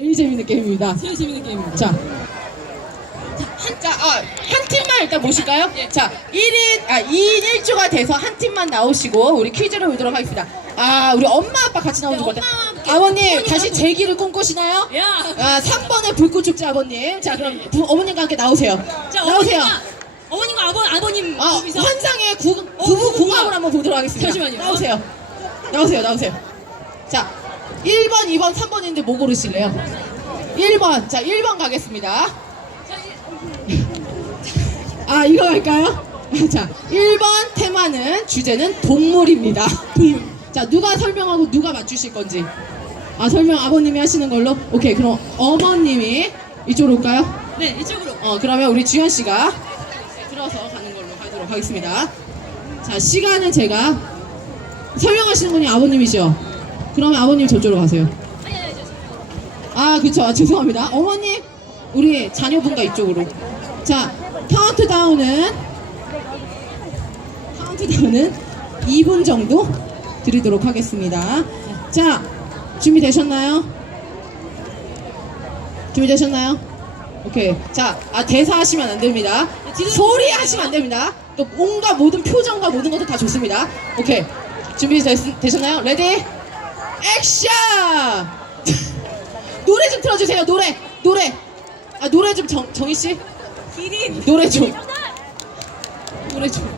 제일 재밌는 게임입니다. 제일 재밌는 게임입니다. 자, 한, 자, 아, 한 팀만 일단 모실까요? 자, 1인, 아, 2인 1조가 돼서 한 팀만 나오시고, 우리 퀴즈를 보도록 하겠습니다. 아, 우리 엄마, 아빠 같이 나오는 네, 것 같아요. 엄마와 함께. 아버님, 다시 함께. 제기를 꿈꾸시나요? 야, 아, 3번에 불꽃 축제 아버님. 자, 그럼 부, 어머님과 함께 나오세요. 자 나오세요. 어머님과 어머님과 아버 아버님 아, 둘이서 환상의 구, 어, 부부. 궁합을 한번 보도록 하겠습니다. 잠시만요. 나오세요. 나오세요, 나오세요. 자, 1번, 2번, 3번인데 뭐 고르실래요? 1번. 자, 1번 가겠습니다. 아, 이거 할까요? 자, 1번 테마는 주제는 동물입니다. 동물. 자, 누가 설명하고 누가 맞추실 건지. 아, 설명 아버님이 하시는 걸로? 오케이, 그럼 어머님이 이쪽으로 올까요? 네 이쪽으로. 어, 그러면 우리 주현 씨가 들어서 가는 걸로 하도록 하겠습니다. 자, 시간은 제가 설명하시는 분이 아버님이죠? 그러면 아버님 저쪽으로 가세요. 아, 그쵸. 아, 죄송합니다. 어머님, 우리 자녀분과 이쪽으로. 자, 카운트다운은, 카운트다운은 2분 정도 드리도록 하겠습니다. 자, 준비되셨나요? 준비되셨나요? 오케이. 자, 아, 대사 하시면 안 됩니다. 소리 하시면 안 됩니다. 또 온갖 모든 표정과 모든 것도 다 좋습니다. 오케이. 준비 되셨나요? 레디? 액션! 노래 좀 틀어주세요. 노래, 노래. 아 노래 좀 정, 정희 씨. 기린. 노래 좀. 노래 좀.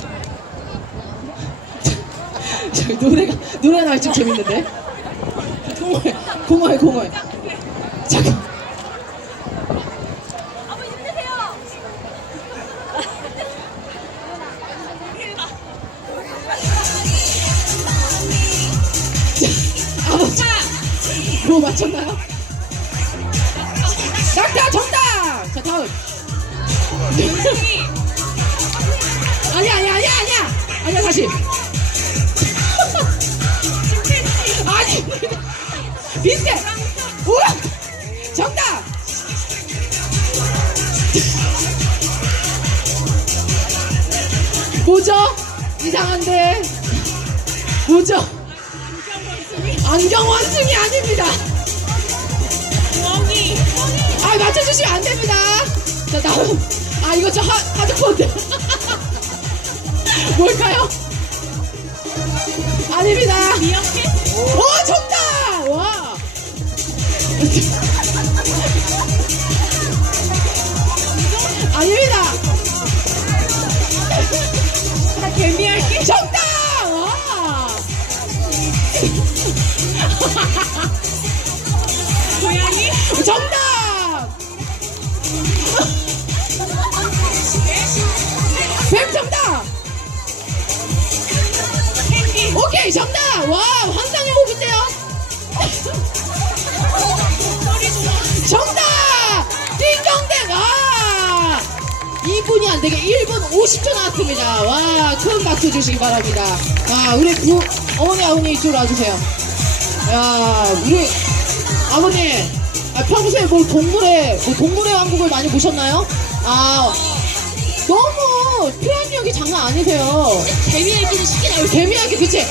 저 노래가 노래가 나올 좀 재밌는데. 공허해, 공허해, 공허해. 잠깐. 맞췄나요? 낙타 정답. 자 다음. 아니야, 아니야, 아니야, 아니야. 아니야 다시. 아니. 비슷해. 우와. 정답. 뭐죠? 이상한데. 뭐죠? 안경 원숭이 아닙니다. 멍이. 아 맞춰주시면 안 됩니다. 자 다음. 아 이거 저 하, 하드폰데. 뭘까요? 아닙니다. 미역해. 오 정답! 와. 정답! 뱀 정답! 오케이 정답! 와 환상의 호흡인데요? 정답! 띵동댕! 아! 2분이 안 되게 1분 50초 나왔습니다. 와, 큰 박수 주시기 바랍니다. 아, 우리 부, 어머니, 아버님 이쪽으로 와주세요. 야, 우리 아버님, 아, 평소에 뭐 동물의, 뭐 동물의 왕국을 많이 보셨나요? 아, 너무 표현력이 장난 아니세요. 개미할기는 쉽게 나올 수. 개미하게, 그치?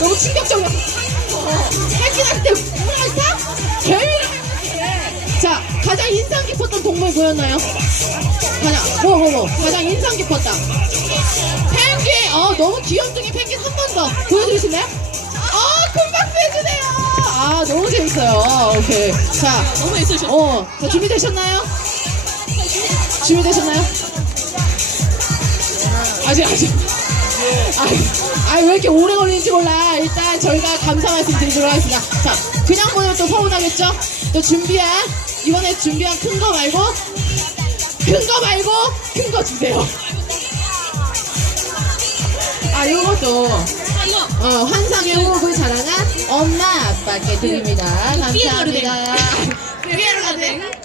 너무 충격적이야. 뺏기할 때 뭐랄까? 개미를 자, 가장 인상 깊었던 동물 뭐였나요? 가장, 뭐, 뭐, 뭐. 가장 인상 깊었다. 펭귄! 어, 너무 귀염둥이 펭귄 한 번 더. 보여주실래요? 아, 큰 박수 해주세요! 아, 너무 재밌어요. 오케이. 자, 너무 애쓰셨어. 어, 자, 준비되셨나요? 준비되셨나요? 아직, 아직. 아, 아, 왜 이렇게 오래 걸리는지 몰라. 일단 저희가 감사 말씀 드리도록 하겠습니다. 자, 그냥 보내면 또 서운하겠죠? 또 준비한, 이번에 준비한 큰 거 말고, 큰 거 말고, 큰 거 주세요. 아, 이거. 어, 환상의 호흡을 자랑한 엄마, 아빠께 드립니다. 감사합니다. 삐에로르 댕.